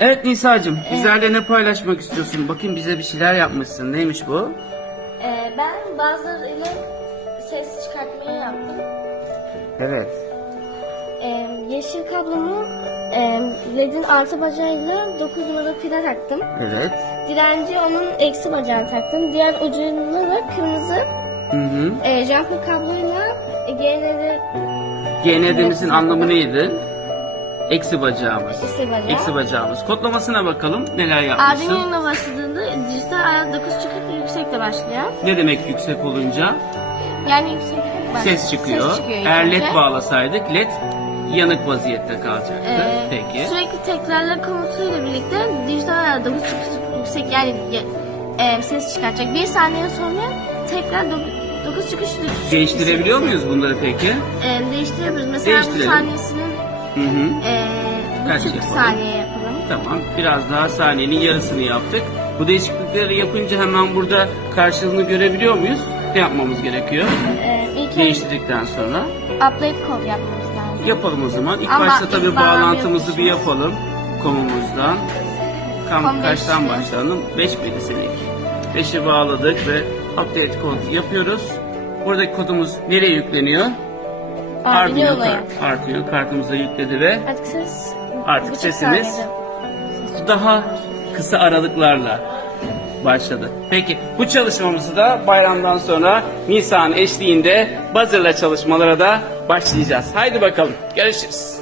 Evet Nisa'cığım bizlerle ne paylaşmak istiyorsun? Bakayım bize bir şeyler yapmışsın. Neymiş bu? Ee, ben bazılarıyla ses çıkartmayı yaptım. Evet. Ee, yeşil kablomu e, ledin artı bacağıyla 9 numara pile taktım. Evet. Direnci onun eksi bacağını taktım. Diğer ucuna da kırmızı Hı hı. e, jumper kabloyla e, GND GND'mizin anlamı neydi? Eksi bacağımız. Eksi bacağı. Eksi bacağımız. Kodlamasına bakalım neler yapmışsın. Abimin yanına başladığında dijital ayar 9 çıkıp yüksekle başlıyor. Ne demek yüksek olunca? Yani yüksek Ses çıkıyor. Ses çıkıyor Eğer led bağlasaydık led yanık vaziyette kalacaktı. Ee, Peki. Sürekli tekrarla komutuyla birlikte dijital ayar 9 çıkıp yüksek yani e, ses çıkartacak. Bir saniye sonra tekrar 9 çıkış. Değiştirebiliyor muyuz bunları peki? E, değiştirebiliriz. Mesela bu Değiştirelim. saniyesini Hı hı. e, Kaç buçuk yapalım? saniye yapalım. Tamam. Biraz daha saniyenin yarısını yaptık. Bu değişiklikleri yapınca hemen burada karşılığını görebiliyor muyuz? Ne yapmamız gerekiyor? E, ilk önce Değiştirdikten sonra upload kod yapmamız lazım. yapalım o zaman. İlk Ama başta ilk tabii bağlantımızı bir yapmışız. yapalım. Komumuzdan. Kam Kom kaçtan beşli. başlayalım? 5 milisimilik. 5'i bağladık ve update kod yapıyoruz. Buradaki kodumuz nereye yükleniyor? Arduino Arduino, kart, Arduino kartımıza yükledi ve Artık Artık buçuk sesimiz- saniyede. daha kısa aralıklarla başladı. Peki bu çalışmamızı da bayramdan sonra Nisan eşliğinde Buzzer'la çalışmalara da başlayacağız. Haydi bakalım görüşürüz.